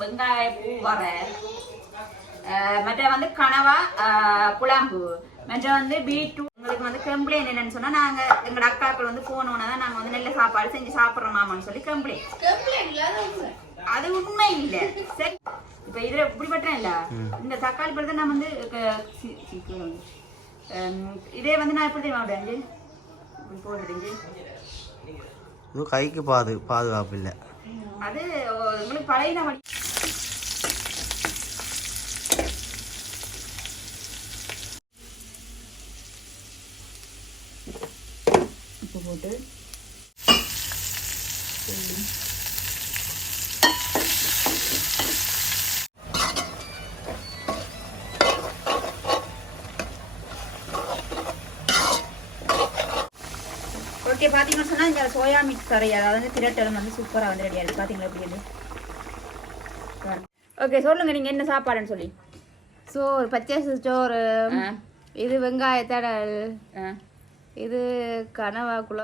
வெங்காய பூ வர மற்ற வந்து கனவா குழம்பு மற்ற வந்து பீட்ரூட். உங்களுக்கு வந்து கம்ப்ளைண்ட் என்னன்னு சொன்னா நாங்க எங்களோட அக்காக்கள் வந்து போனோன்னா தான் நாங்க வந்து நல்ல சாப்பாடு செஞ்சு சாப்பிடுறோமாமான்னு சொல்லி கம்ப்ளைண்ட். அது உண்மை இல்ல. சரி. இப்ப இதுல இப்படி பண்றேன் இல்ல. இந்த தக்காளி பழத்தை நான் வந்து இதே வந்து நான் எப்படி தெரியுமா போட்டுடுங்க இது கைக்கு பாது பாதுகாப்பு இல்லை. அது உங்களுக்கு பழைய வழி போட்டு ஓகே பார்த்தீங்கன்னு சொன்னால் இந்த சோயா மிக்ஸ் கறி அதாவது வந்து திரட்டலும் வந்து சூப்பராக வந்து ரெடியாக இருக்குது பார்த்தீங்களா எப்படி ஓகே சொல்லுங்க நீங்கள் என்ன சாப்பாடுன்னு சொல்லி. சோறு பச்சை சோறு. இது வெங்காயத்தடல் ஆ. இது கனவாக்குள்ள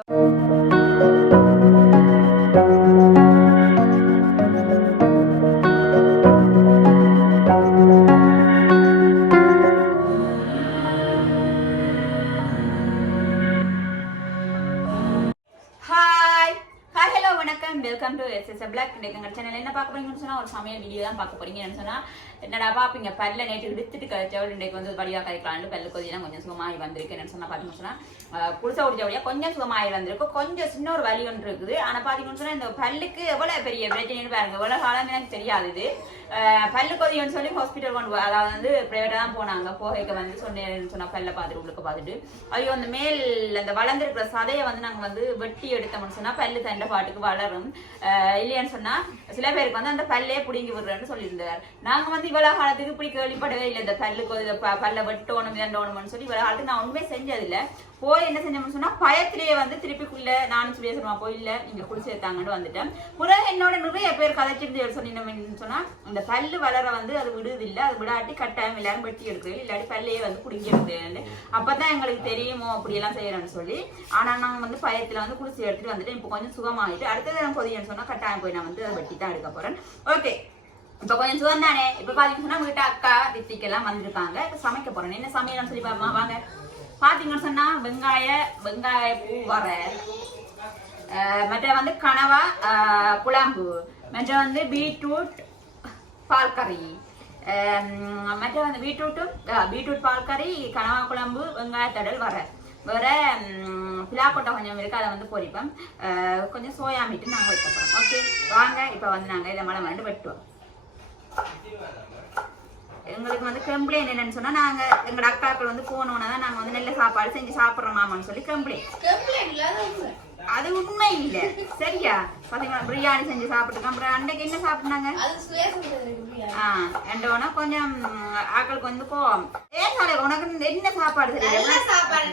எஸ் எங்கள் சேனல் என்ன பார்க்க போறீங்கன்னு சொன்னா ஒரு சமையல் வீடியோ தான் பார்க்க போறீங்கன்னு சொன்னா என்னடா பாப்பீங்க பல்ல நேற்று விடுத்துட்டு கழிச்சவள் இன்னைக்கு வந்து வடிவா கழிக்கலாம்னு பல்லு கொதியெல்லாம் கொஞ்சம் சுகமாகி வந்திருக்கு என்ன சொன்னா பார்த்தீங்கன்னு சொன்னா அஹ், குடிசை உடிச்ச வழியா கொஞ்சம் சுகமாகி வந்திருக்கு. கொஞ்சம் சின்ன ஒரு வலி ஒன்று இருக்குது. ஆனா பார்த்தீங்கன்னு சொன்னா இந்த பல்லுக்கு எவ்வளவு பெரிய பிரச்சனைன்னு பாருங்க. எவ்வளவு காலம் எனக்கு தெரியாது இது. பல்லு கொதியன்னு சொல்லி ஹாஸ்பிட்டல் கொண்டு அதாவது வந்து பிரைவேட்டா தான் போனாங்க. போகைக்கு வந்து சொன்னேன் சொன்னா பல்ல பார்த்துட்டு உங்களுக்கு பார்த்துட்டு. ஐயோ அந்த மேல் அந்த வளர்ந்துருக்கிற சதையை வந்து நாங்க வந்து வெட்டி எடுத்தோம்னு சொன்னா பல்லு தண்டை பாட்டுக்கு வளரும். இல்லையான்னு சொன்னா சில பேருக்கு வந்து அந்த பல்லே பிடுங்கி விடுறேன்னு சொல்லியிருந்தார். நாங்க வந்து இவ்வளவு காலத்துக்கு இப்படி கேள்விப்படவே இல்லை. இந்த பல்லுக்கு ப- பல்ல வெட்டோணும் தண்டோணும்னு சொல்லி இவ்வளவு காலத்துக்கு நான் ஒண்ணுமே செஞ்சதில்லை. போய் என்ன செஞ்சோம்னு சொன்னா பயத்திலேயே வந்து திருப்பிக்குள்ள நானும் சுரேசமா போய் இல்ல நீங்க குடிச்சு எடுத்தாங்கன்னு வந்துட்டேன். பிறகு என்னோட நிறைய பேர் கதைச்சிருந்து சொன்னீங்கன்னு சொன்னா இந்த பல்லு வளர வந்து அது விடுது இல்ல அது விடாட்டி கட்டாயம் எல்லாரும் வெட்டி எடுக்குது இல்லாட்டி பல்லையே வந்து குடிக்கிறது அப்பதான் எங்களுக்கு தெரியுமோ அப்படி எல்லாம் செய்யறோம்னு சொல்லி. ஆனா நாங்க வந்து பயத்துல வந்து குளிச்சு எடுத்துட்டு வந்துட்டு இப்போ கொஞ்சம் சுகமாயிட்டு அடுத்தது எனக்கு கொதியன்னு சொன்னா கட்டாயம் போய் நான் வந்து அதை வெட்டி தான் எடுக்க போறேன். ஓகே இப்ப கொஞ்சம் சுகம் தானே இப்ப பாத்தீங்கன்னா உங்ககிட்ட அக்கா தித்திக்கெல்லாம் வந்திருக்காங்க. இப்ப சமைக்க போறேன். என்ன சமையல்னு சொல்லி பாப்பா வாங்க. பாத்தீங்கன்னு சொன்னா வெங்காய வெங்காய பூ வர மற்ற வந்து கனவா குழம்பு மற்ற வந்து பீட்ரூட் பால் கறி. மற்ற வந்து பீட்ரூட்டும் பீட்ரூட் பால் கறி கனவா குழம்பு வெங்காயத்தடல் வர வர பிலாக்கொட்டை கொஞ்சம் இருக்கு அதை வந்து பொரிப்போம். கொஞ்சம் சோயா மீட்டு நாங்கள் வைக்க போகிறோம் ஓகே வாங்க இப்போ வந்து நாங்கள் இதை மழை மண்டு வெட்டுவோம். எங்களுக்கு வந்து கம்ப்ளைண்ட் என்னன்னு சொன்னா நாங்க எங்களோட அக்காக்கள் வந்து போனோன்னா தான் நாங்க வந்து நல்ல சாப்பாடு செஞ்சு சாப்பிடுறோமாமான்னு சொல்லி கம்ப்ளைண்ட் அது உண்மை இல்ல. சரியா? பாத்தீங்களா? பிரியாணி செஞ்சு சாப்பிட்டுருக்கோம் அப்புறம் அன்னைக்கு என்ன சாப்பிட்டாங்க ஆ ரெண்டோனா கொஞ்சம் ம், ஆட்களுக்கு வந்து கோவம். ஏன் சாலை உனக்கு என்ன சாப்பாடு தெரியல சாப்பாடு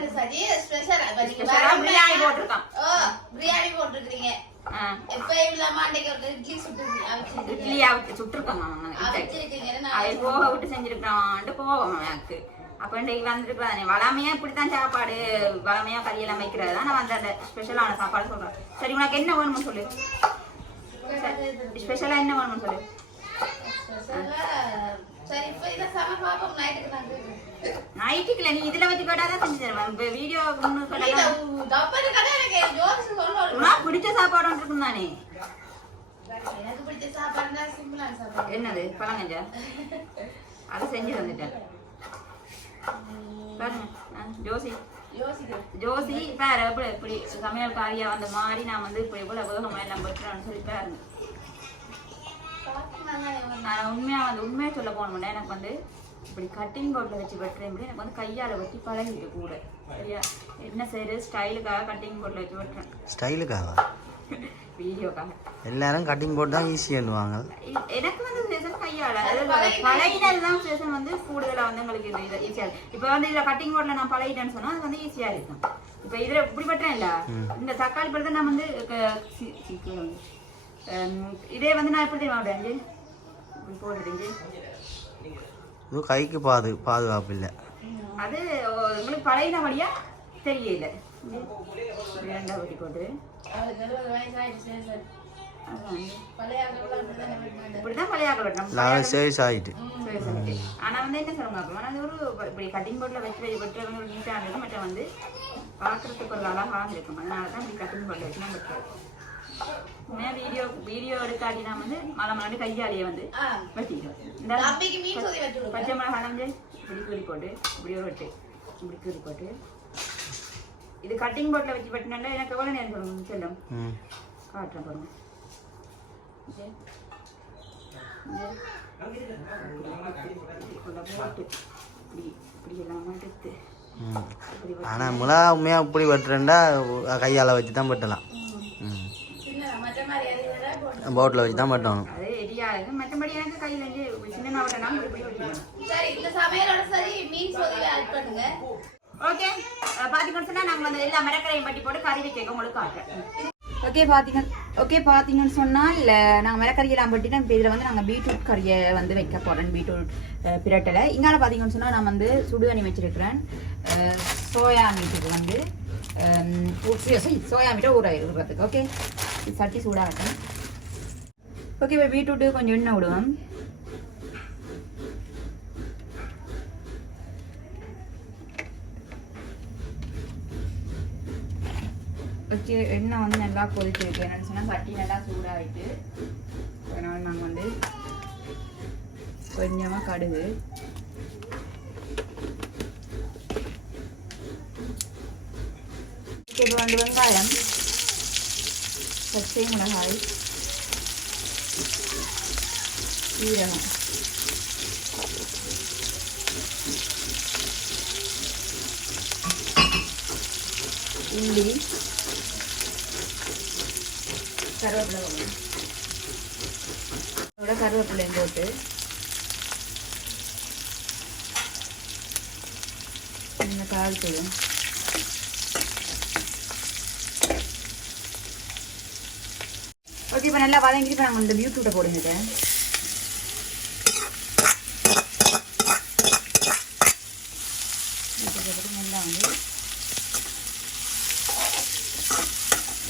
பிரியாணி போட்டிருக்கான். ஓ பிரியாணி போட்டிருக்கீங்க இட்லி அவிச்சு சுட்டிருக்கோம் அதை போக விட்டு செஞ்சிருக்கான்ட்டு கோவம் எனக்கு. அப்ப இன்னைக்கு வந்துருக்கானே வளமையா இப்படித்தான் சாப்பாடு வளமையா கறியெல்லாம் வைக்கிறது தான் நான் வந்து அந்த ஸ்பெஷலான சாப்பாடு சொல்றேன். சரி உனக்கு என்ன வேணும்னு சொல்லு. ஸ்பெஷலா என்ன வேணும்னு சொல்லு. நைட்டுக்குல நீ இதுல வச்சு கேட்டாதான் செஞ்சு தருவேன். இப்ப வீடியோ உனக்கு பிடிச்ச சாப்பாடு இருக்கும் தானே? எனக்கு பிடிச்ச சாப்பாடுனா சிம்பிளான சாப்பாடு. என்னது? பழங்கஞ்சா? அது செஞ்சு தந்துட்டேன். பாருங்க. ஜோசி. ஜோசி பாரு எப்படி சமையல் காரியா வந்த மாதிரி நான் வந்து இப்படி எவ்வளவு எல்லாம் பெற்றுறேன்னு சொல்லி பாருங்க. நான் தான் வந்து- நான் உண்மையா வந்து உண்மையா சொல்ல போனோம்னா எனக்கு வந்து இப்படி கட்டிங் போர்ட்ல வச்சு வெட்டுறேன் எனக்கு வந்து கையால வெட்டி பழகிட்டு கூட. சரியா? என்ன செய்யறது? ஸ்டைலுக்காக கட்டிங் போர்ட்ல வச்சு வெட்டுறேன். ஸ்டைலுக்காக? வீடியோக்காக. எல்லாரும் கட்டிங் போட்டு தான் ஈஸி பண்ணுவாங்க. எனக்கு வந்து சேஷன் கையால பழகினது தான் சேஷன் வந்து கூடுதலா வந்து உங்களுக்கு இது இது ஈஸியா இப்ப வந்து இதுல கட்டிங் போர்ட்ல நான் பழகிட்டேன்னு சொன்னா அது வந்து ஈஸியா இருக்கும். இப்ப இதுல இப்படி பட்டேன் இல்ல இந்த தக்காளி பழத்தை நான் வந்து இதே வந்து நான் எப்படி போட்டுடுங்க இது கைக்கு பாது பாதுகாப்பு இல்லை அது உங்களுக்கு பழகின வழியா தெரியல ரெண்டா வெட்டி போட்டு அவளுக்கு எழுபது வயசு ஆயிடுச்சு சரி. அதுதான். பழைய ஆட்கள் அப்படிதான் வெட்டுவாங்க. இப்படிதான் பழைய ஆக்கள் வெட்டணும் நான் சேவ்ஸ் ஆகிட்டு சரி, சரி. ஆனா வந்து என்ன சொல்லுங்க ஒரு இப்படி கட்டிங் போர்ட்ல வச்சு வச்சு வெட்டுறது வந்து ஒரு நீட்டா இருக்கும் மற்ற வந்து பார்க்கறதுக்கு ஒரு அழகாக இருக்கும் அதனால தான் இப்படி கட்டிங் போர்ட்ல வச்சு நான் வீடியோ வீடியோ எடுக்காட்டினா வந்து மலை மலாண்டு கையாலேயே வந்து. வெட்டிக்கிறோம் இந்த. பச்சை வந்து இப்படி கீறி போட்டு இப்படி ஒரு வெட்டு இப்படி கீறி போட்டு. இது கட்டிங் போர்ட்ல வச்சு வெட்டினா எனக்கு எவ்வளவு நேரம் சொல்லுங்க செல்லும். காட்டுறேன் பாருங்க. ஆனால் முலா உண்மையாக இப்படி வெட்டுறேன்டா கையால் வச்சு தான் வெட்டலாம். மீன் சொதியில ஆட் பண்ணுங்க. ஓகே பாத்தீங்கன்னு சொன்னா நாங்க வந்து எல்லா மரக்கரையும் பட்டி போட்டு கறி வைக்க உங்களுக்கு காட்டுறேன். ஓகே பாத்தீங்க ஓகே பாத்தீங்கன்னு சொன்னால் நாங்க மரக்கறியெல்லாம் பட்டினா இப்போ இதில் வந்து நாங்கள் பீட்ரூட் கறியை வந்து வைக்க போறோம் பீட்ரூட் பிரட்டலை. இங்கால பாத்தீங்கன்னு சொன்னா நான் வந்து சுடுதண்ணி வச்சிருக்கிறேன். சோயா மீட்டுக்கு வந்து சோயா மீட்டை ஊற விடுறதுக்கு ஓகே சட்டி சூடாகட்டும். ஓகே இப்போ பீட்ரூட்டு கொஞ்சம் எண்ணெய் விடுவோம். வச்சு எண்ணெய் வந்து நல்லா கொதிச்சிருக்கு என்னன்னு சொன்னால் சட்டி நல்லா சூடாகிட்டு அதனால் நாங்கள் வந்து கொஞ்சமாக கடுகு. இப்போ வந்து வெங்காயம் பச்சை மிளகாய் சீரகம் உள்ளி கருவேப்பிலை அதோட கருவேப்பிலையும் போட்டு இந்த கால் தூளும் ஓகே இப்போ நல்லா வதங்கிட்டு இப்போ நாங்கள் இந்த பியூட்டூட்டை போடுங்க இதை. இதுக்கப்புறம் நல்லா வந்து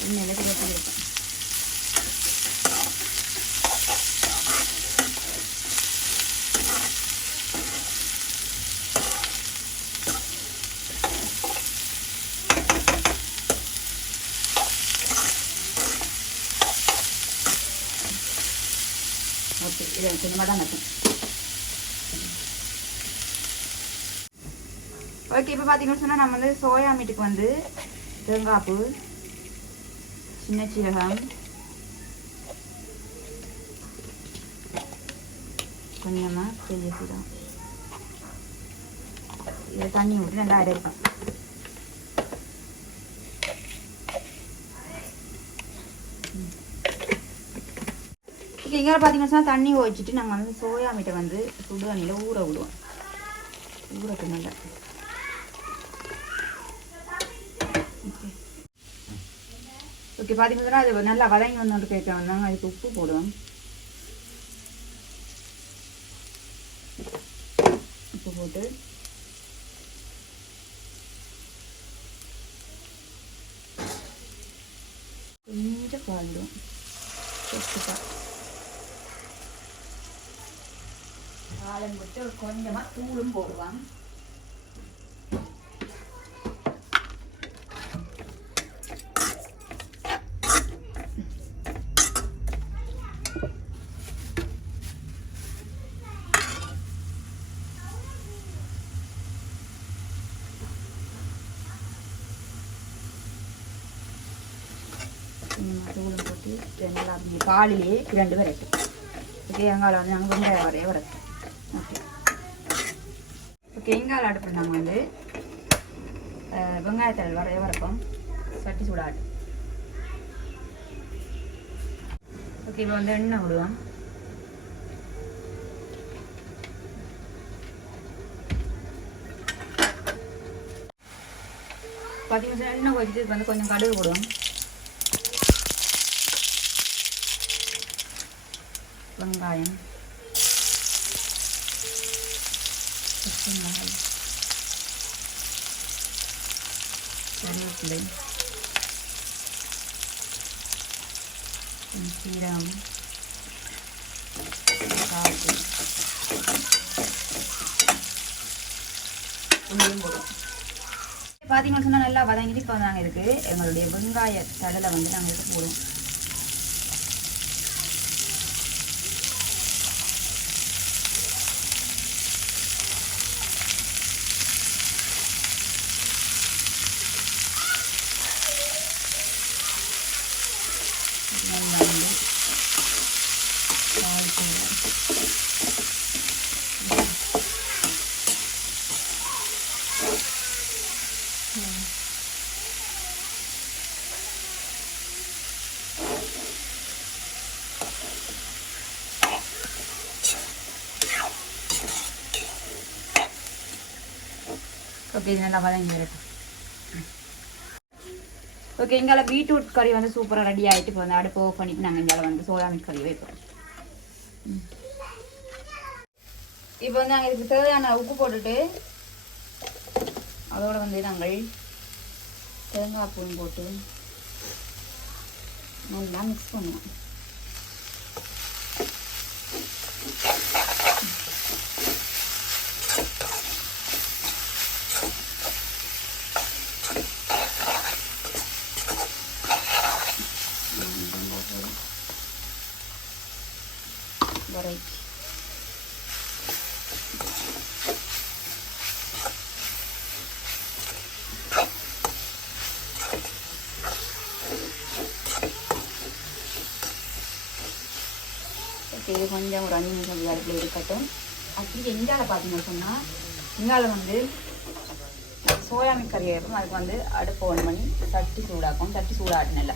எண்ணெயில் கட்டி இருக்கும் ஓகே இதை கொஞ்சமாக தான் நட்டும் ஓகே இப்போ பார்த்தீங்கன்னு சொன்னால் நம்ம வந்து சோயா மீட்டுக்கு வந்து தேங்காய்ப்பு சின்ன சீரகம் கொஞ்சமாக பெரிய சீரகம். இதை தண்ணி விட்டு நல்லா அரைப்பேன் இங்கே பார்த்தீங்கன்னா தண்ணி ஒழிச்சிட்டு நாங்கள் வந்து சோயா மீட்டை வந்து சுடு தண்ணியில் ஊற விடுவோம். ஊறக்கு நல்லா ஓகே பார்த்தீங்கன்னா அது நல்லா வதங்கி வந்து கேட்க நாங்கள் அதுக்கு உப்பு போடுவோம் உப்பு போட்டு. கொஞ்சம் பாலிடும் காலம் போட்டு கொஞ்சமாக தூளும் போடுவாங்க தூளும் போட்டு நல்லா அப்படி பாலிலே இரண்டு ஓகே வந்து நாங்கள் வெங்காயம் வரைய வரைக்கும் ஓகே ஓகே எங்கால அடுப்பில் நாங்கள் வந்து அஹ், வரைய வரப்போம். சட்டி சூடாடு ஓகே இப்போ வந்து எண்ணெய் விடுவோம். பத்து நிமிஷம் எண்ணெய் வச்சுட்டு வந்து கொஞ்சம் கடுகு போடுவோம். வெங்காயம். பச்சை மிளகாய் கருவேப்பிலை சீரகம். காய்ச்சி உள்ளியும் போடுவோம். பார்த்தீங்கன்னு சொன்னால் நல்லா வதங்கிட்டு இப்போ நாங்கள் இருக்குது எங்களுடைய வெங்காய தடலை வந்து நாங்கள் இதுக்கு போடுவோம் நல்லா வந்து காய்ச்சி அப்படி நல்லா வதங்கி வரட்டும். ஓகே எங்களால் பீட்ரூட் கறி வந்து சூப்பராக ரெடி ஆகிட்டு இப்போ வந்து அடுப்பு ஓஃப் பண்ணிட்டு நாங்கள் எங்களால் வந்து சோளா மீட் கறி வைப்போம் இப்போ வந்து நாங்கள் இதுக்கு தேவையான உப்பு போட்டுட்டு அதோட வந்து நாங்கள் தேங்காய் பூ போட்டு நல்லா மிக்ஸ் பண்ணுவோம் வெரைட்டி ஓகே இது கொஞ்சம் ஒரு அஞ்சு நிமிஷம் அடுப்பில் இருக்கட்டும். அப்படி எங்கால பார்த்தீங்கன்னு சொன்னால் இங்கால வந்து சோயா மீன் கறி வைப்போம் அதுக்கு வந்து அடுப்பு ஒன் பண்ணி தட்டி சூடாக்கும். தட்டி சூடாட்டினல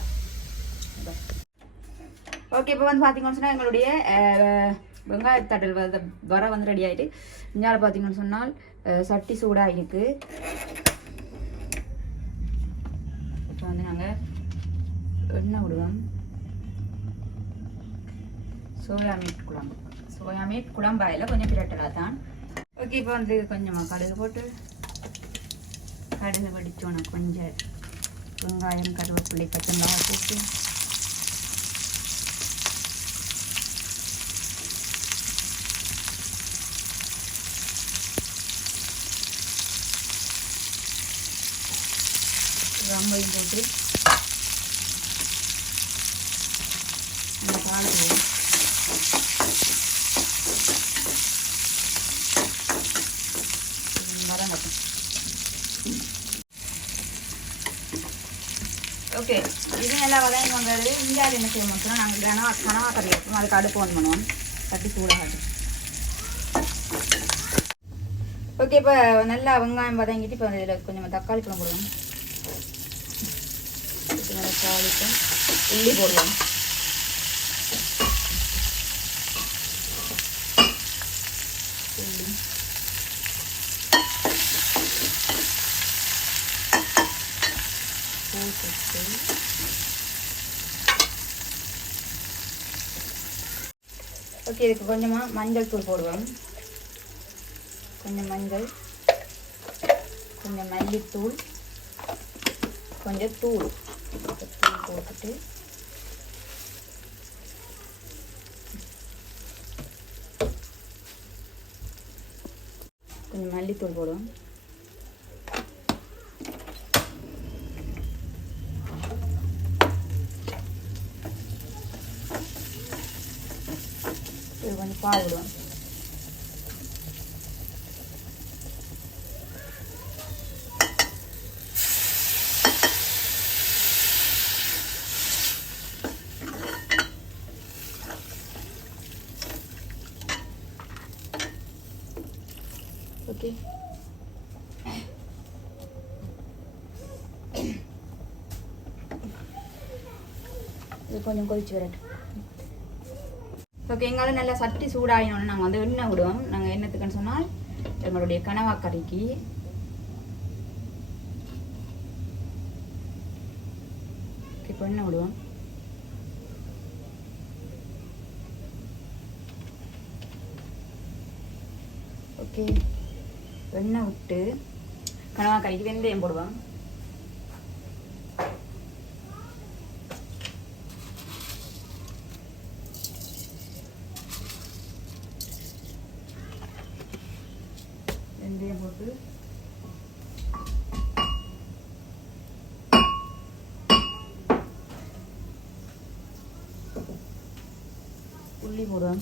ஓகே இப்போ வந்து பார்த்தீங்கன்னு சொன்னால் எங்களுடைய வெங்காயத்தட்டல் வர வர வந்து ரெடி ஆகிட்டு இங்கால பார்த்தீங்கன்னு சொன்னால் சட்டி சூடாக இருக்கு இப்போ வந்து நாங்கள் எண்ணெய் விடுவோம். சோயா மீட் குழம்பு. சோயா மீட் குழம்பாயில் கொஞ்சம் பிரட்டலாக தான் ஓகே இப்போ வந்து கொஞ்சமாக கடுகு போட்டு கடுகு வடிச்சோன்னா கொஞ்சம் வெங்காயம் கருவேப்பிள்ளை பச்சை மிளகாய் போட்டு ரம்பையும் போட்டு இந்த காலத்தில் வதங்கட்டும் ஓகே இது நல்லா வதங்கி வந்தது இந்தியாவில் என்ன செய்யணும் சொன்னால் நாங்கள் கனவா கனவா கறி வைப்போம். அதுக்கு அடுப்பு ஒன் பண்ணுவோம். தட்டி சூடாகட்டும் ஓகே இப்போ நல்லா வெங்காயம் வதங்கிட்டு இப்போ இதில் கொஞ்சம் தக்காளி பழம் போடுவோம் தக்காளி உள்ளி போடுவோம் போட்டுட்டு ஓகே இதுக்கு கொஞ்சமாக மஞ்சள் தூள் போடுவோம். கொஞ்சம் மஞ்சள். கொஞ்சம் மல்லித்தூள். கொஞ்சம் தூள். தூள் போட்டுட்டு. கொஞ்சம் மல்லித்தூள் போடுவோம். இது கொஞ்சம் பால் விடுவோம் ஓகே இது கொஞ்சம் கொதிச்சு வரட்டும் ஓகே எங்களால் நல்லா சட்டி சூடாகினோம்னு நாங்கள் வந்து எண்ணெய் விடுவோம். நாங்கள் எண்ணத்துக்குன்னு சொன்னால் எங்களுடைய கனவா கறிக்கு. இப்போ எண்ணெய் விடுவோம். ஓகே எண்ணெய் விட்டு கனவா கறிக்கு வெந்தயம் போடுவோம் எண்ணெயை போட்டு உள்ளி போடுவேன்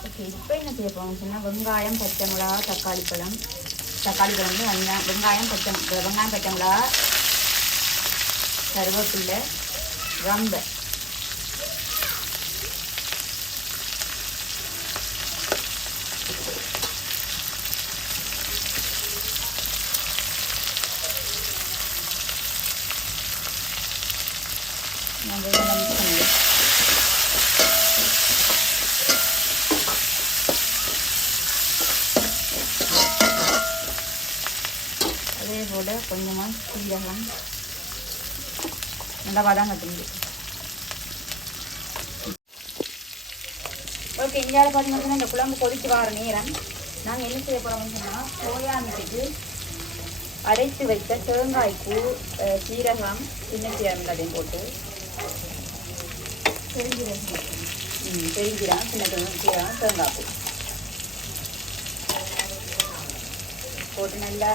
ஓகே இப்போ என்ன செய்ய போகிறோம் சொன்னால் வெங்காயம் பச்சை மிளகா தக்காளி பழம். தக்காளி பழம் வந்து வெங்காயம் வெங்காயம் பச்சை வெங்காயம் பச்சை மிளகா கருவேப்பில்லை ரம்பை நான் இதெல்லாம் mix பண்ணிடுறேன். அதே போல் கொஞ்சமாக சீரகம் நல்லா வதங்க ஓகே இந்தியாவில் பார்த்தீங்கன்னா இந்த குழம்பு கொதிச்சு வர நேரம் நாங்கள் என்ன செய்ய போகிறோம்னு சொன்னால் சோயா மீட்டுக்கு அரைத்து வைத்த தேங்காய்க்கு சீரகம் சின்ன சீரகம் அதையும் போட்டு பெருஞ்சீரகம் ம் பெருஞ்சீரகம் சின்ன சீரகம் சீரகம் தேங்காய்ப்பூ போட்டு நல்லா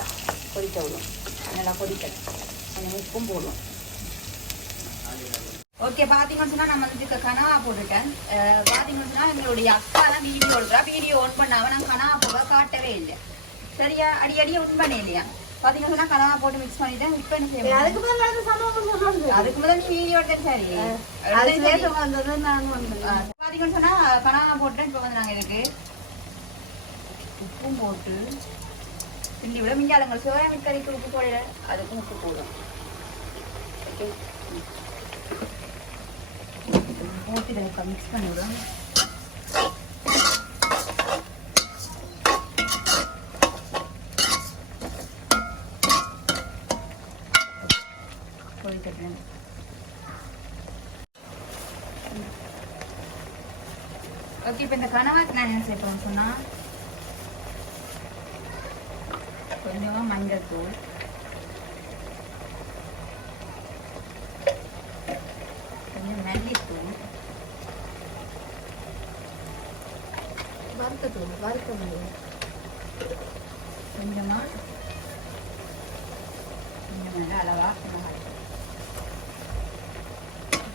கொதிக்க விடும் நல்லா கொதிக்கணும் கொஞ்சம் உப்பும் போடுவோம் ஓகே பார்த்தீங்கன்னு சொன்னால் நம்ம இதுக்கு கனவா போட்டுட்டேன் பார்த்தீங்கன்னு சொன்னால் எங்களுடைய அக்கா தான் வீடியோ எடுக்கிறா வீடியோ ஆன் பண்ணாம நான் கனவா போக காட்டவே இல்லை. சரியா? அடி அடி ஒன் பண்ண இல்லையா? பார்த்தீங்கன்னு சொன்னால் கனவா போட்டு மிக்ஸ் பண்ணிட்டேன். இப்போ என்ன செய்ய அதுக்கு மேல நடந்த சம்பவம். அதுக்கு முதல்ல நீ வீடியோ எடுத்தேன் சரி. அது அதுதான் சரி. லேசா வந்தது நான் வந்தேன். ஆ, பாத்தீங்கன்னு சொன்னா கனவா போட்டு இப்போ வந்து நாங்கள் இதுக்கு உப்பும் போட்டு கிண்டி விட. மிஞ்சாலங்கள் சோயா கறிக்கு உப்பு போடல. அதுக்கும் உப்பு போடும் ஓகே போட்டு மிக்ஸ் பண்ணிவிடும் ஓகே இப்போ இந்த கனவாக்கு நான் என்ன சேர்ப்பேன் சொன்னால் கொஞ்சமாக மஞ்சள் தூள் கொஞ்சம் மல்லித்தூள் வறுக்கத்தூள், வறுக்க முடியும். கொஞ்சமாக கொஞ்சம் நல்லா அளவா மிளகாய்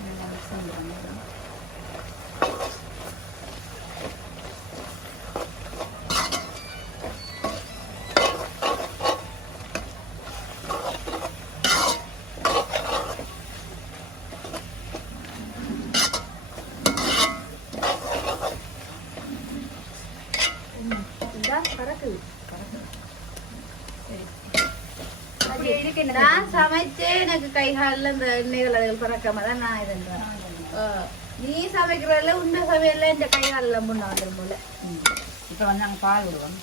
நல்லா mix பண்ணி பண்ணிடலாம். இந்தா, பறக்குது. சரி அது இதுக்கு என்ன நான் சமைச்சே எனக்கு கை காலில் இந்த எண்ணெய்கள் அதுகள் பறக்காம தான் நான் இருந்தேன் நீ சமைக்கிறதுல உண்மை சமையல இந்த கை காலில் முன்ன வந்துடும் போல இப்போ வந்து நாங்கள் பால் விடுவோம்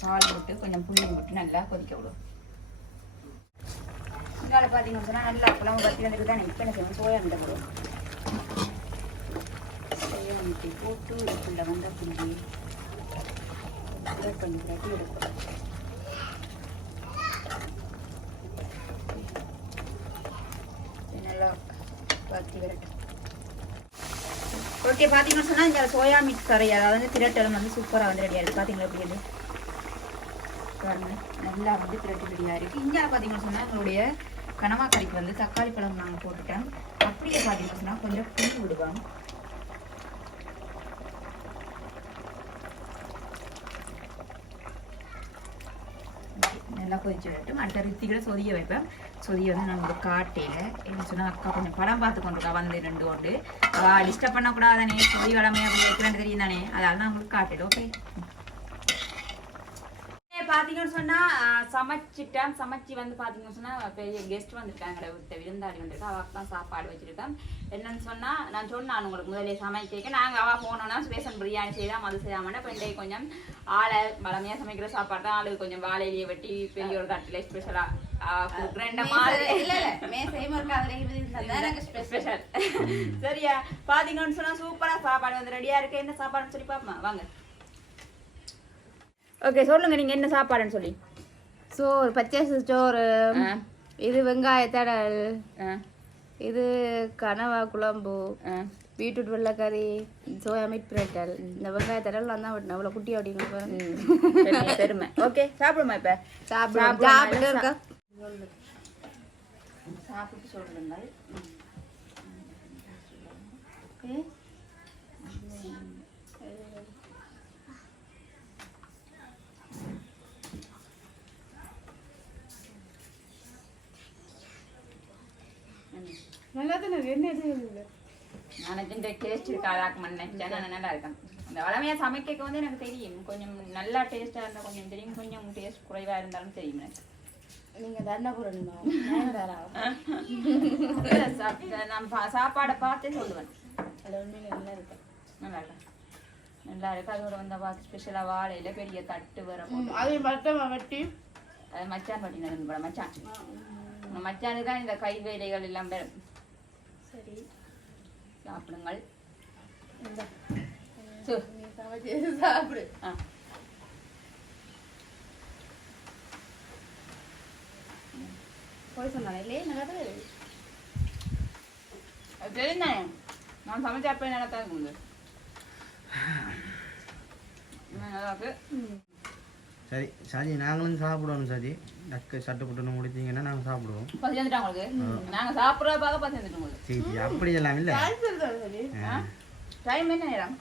பால் விட்டு கொஞ்சம் புள்ளி விட்டு நல்லா கொதிக்க விடுவோம் பார்த்தீங்கன்னு சொன்னால் நல்லா குழம்பு பற்றி வந்துட்டு தான் இப்போ என்ன செய்வோம் சோயா மீட்டை போடுவோம் சோயா மீட்டை போட்டு இதுக்குள்ள வந்த புளி இதை பண்ணி பிரட்டி எடுக்கணும் நல்லா வறுத்தி விரட்டும். ஓகே பார்த்தீங்கன்னு சொன்னால் இந்த சோயா மிக்ஸ் கறி அதாவது வந்து திரட்டலும் வந்து சூப்பராக வந்து ரெடியாக இருக்குது பார்த்தீங்களா எப்படி இது பாருங்க நல்லா வந்து திரட்டு ரெடியாக இருக்குது இங்கே பார்த்தீங்கன்னு சொன்னால் எங்களுடைய கனவா கறிக்கு வந்து தக்காளி பழம் நாங்கள் போட்டுட்டேன் அப்படியே பார்த்தீங்கன்னு கொஞ்சம் புளி விடுவோம். நல்லா கொதிச்சு விடட்டும் அடுத்த ரித்திகளை சொதிய வைப்பேன். சொதிய வந்து நான் உங்களுக்கு காட்டையில் என்ன சொன்னால் அக்கா கொஞ்சம் படம் பார்த்து கொண்டிருக்கா வந்து ரெண்டு கொண்டு. டிஸ்டர்ப் பண்ணக்கூடாதானே? சொதி வளமே அப்படி வைக்கிறேன்னு தெரியும் தானே? அதனால நான் உங்களுக்கு காட்டிடு ஓகே சொன்னா சமைச்சிட்டேன். சமைச்சு வந்து பாத்தீங்கன்னு சொன்னா பெரிய கெஸ்ட் வந்திருக்காங்க. ஒருத்த விருந்தாளி வந்திருக்கா. அவக்கு தான் சாப்பாடு வச்சிருக்கேன். என்னன்னு சொன்னா நான் சொன்னேன் உங்களுக்கு முதலே சமைக்க நாங்க அவ போனோம்னா ஸ்பேஷன் பிரியாணி செய்தாம் அது செய்யாம இப்போ இன்றைக்கு கொஞ்சம் ஆளை பழமையா சமைக்கிற சாப்பாடு தான். ஆளு கொஞ்சம் வாழையிலேயே வெட்டி பெரிய ஒரு தட்டில ஸ்பெஷலா கொடுக்குறேன் மாதிரி. இல்ல இல்ல மேசையும் இருக்கு அதுல இது இருந்தா எனக்கு ஸ்பெஷல் ஸ்பெஷல் சரியா பாத்தீங்கன்னு சொன்னா சூப்பரா சாப்பாடு வந்து ரெடியா இருக்கு. என்ன சாப்பாடுன்னு சொல்லி பாப்போமா? வாங்க. ஓகே சொல்லுங்க நீங்க என்ன சாப்பாடுன்னு சொல்லி. சோறு பச்சரிசி சோறு. இது வெங்காயத்தடல் இது கனவா குழம்பு. பீட்ரூட் வெள்ளைக்கறி சோயா மீட் பிரட்டல். இந்த வெங்காயத்தடல் நான் தான் விட்டேன் அவ்வளோ குட்டி ம், பெருமை, ஓகே சாப்பிடுமா இப்ப? சாப்பிடுவோம், சாப்பிட்டு இருக்கா? சாப்பிட்டு சொல்லுங்கள் நல்லா தானே எனக்கு இந்த டேஸ்ட் இருக்காதாக்கு நினைச்சேன் நான் நல்லா இருக்கேன் அந்த வளமையா சமைக்க வந்து எனக்கு தெரியும். கொஞ்சம் நல்லா டேஸ்டா இருந்தா கொஞ்சம் தெரியும். கொஞ்சம் டேஸ்ட் குறைவா இருந்தாலும் தெரியும் எனக்கு. நீங்க நான் சாப்பாடை பார்த்தே சொல்லுவேன். அது உண்மையில நல்லா இருக்கு நல்லா இருக்கா நல்லா இருக்கு அதோட வந்து பார்த்து ஸ்பெஷலா வாழையில பெரிய தட்டு வர அது மட்டமா வெட்டி? அது மச்சான் பட்டி நடந்து போட மச்சான். மச்சானுக்கு தான் இந்த கை வேலைகள் எல்லாம் பெறும் சரி. சாப்பிடுங்கள். சாப்பிடு. ஆ. போய் சொன்னானே இல்லையே அது தெரியுந்தானே நான் சமைச்ச அப்ப நல்லா தான் இருக்கும் இது. இன்னும் நல்லா இருக்கு. சரி சரி நாங்களும் சாப்பிடுவோம் சரி டக்கு சட்டு புட்டுன்னு முடிச்சிங்கன்னா நாங்கள் சாப்பிடுவோம். பசி வந்துட்டா உங்களுக்கு. நாங்க சாப்பிட்றத பார்க்க பசி வந்துட்டு உங்களுக்கு சரி சரி அப்படியெல்லாம் இல்லை. டைம் என்ன நேரம்?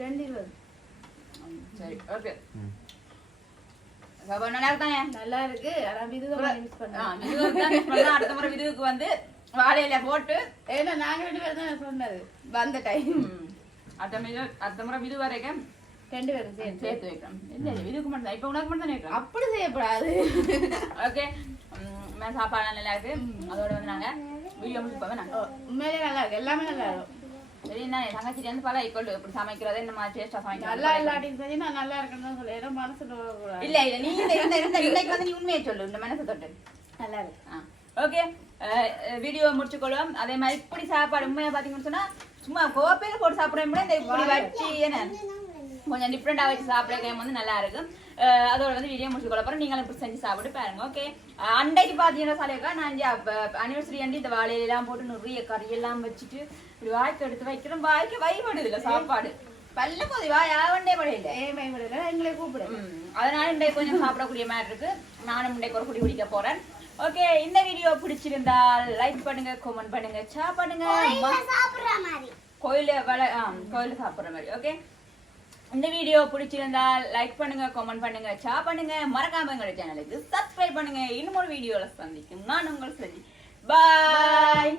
ரெண்டு இருபது. ம், சரி ஓகே நல்லா இருக்கானே நல்லா இருக்கு. ஆனா பண்ணா, அடுத்த முறை விதுவுக்கு வந்து வாழையில போட்டு ஏன்னா நாங்க ரெண்டு பேரும் தான் சொன்னது. வந்த டைம் அடுத்த முறை அடுத்த முறை விது வரைக்கும் ரெண்டு பேரும் சேர்ந்து சேர்த்து வைக்கிறோம் இல்ல விதுவுக்கு மட்டும் இப்ப உனக்கு மட்டும் தான் அப்படி செய்யப்படாது ஓகே சாப்பாடு நல்லா இருக்கு அதோட வந்து நாங்க வீடியோ வேணாம் ஓ, உண்மையிலே நல்லா இருக்கு எல்லாமே நல்லா இருக்கும் சரி என்ன தங்கச்சி வந்து பல ஈக்குவல் இப்படி சமைக்கிறது இந்த மாதிரி டேஸ்டா நல்லா இல்லாட்டின்னு சொல்லி நான் நல்லா இல்ல இல்ல நீ இந்த இன்னைக்கு வந்து நீ உண்மையை சொல்லு இந்த மனசை தொட்டு நல்லா இருக்கு ஓகே வீடியோ முடிச்சுக்கொள்வோம் அதே மாதிரி இப்படி சாப்பாடு உண்மையா பாத்தீங்கன்னு சொன்னா சும்மா கோப்பையில போட்டு சாப்பிட இந்த இப்படி வச்சு என்ன கொஞ்சம் டிஃப்ரெண்டா வச்சு சாப்பிட கேம் வந்து நல்லா இருக்கும் அஹ் அதோட வந்து வீடியோ முடிச்சுக்கொள்ள போறோம். நீங்களும் இப்படி செஞ்சு சாப்பிட்டு பாருங்க ஓகே அண்டைக்கு பாத்தீங்கன்னா சாலையக்கா நான் அனிவர்சரி அண்டி இந்த வாழையெல்லாம் போட்டு நிறைய கறியெல்லாம் வச்சுட்டு இப்படி வாய்க்கு எடுத்து வைக்கிறோம். வாய்க்கு வைபடுது இல்ல சாப்பாடு. பல்ல போது வாய் ஆவண்டே படையில எங்களை கூப்பிடு. அதனால இன்றைக்கு கொஞ்சம் சாப்பிடக்கூடிய மாதிரி இருக்கு. நானும் இன்றைக்கு ஒரு குடி குடிக்க போறேன். ஓகே இந்த வீடியோ பிடிச்சிருந்தால் லைக் பண்ணுங்க கமெண்ட் பண்ணுங்க ஷேர் பண்ணுங்க. கோயில வள கோயில சாப்பிடுற மாதிரி ஓகே இந்த வீடியோ பிடிச்சிருந்தா லைக் பண்ணுங்க கமெண்ட் பண்ணுங்க ஷா பண்ணுங்க. மறக்காம எங்களோட சேனலுக்கு சப்ஸ்கிரைப் பண்ணுங்க. இன்னும் ஒரு வீடியோல சந்திக்கும். நான் உங்களை சந்தி பாய்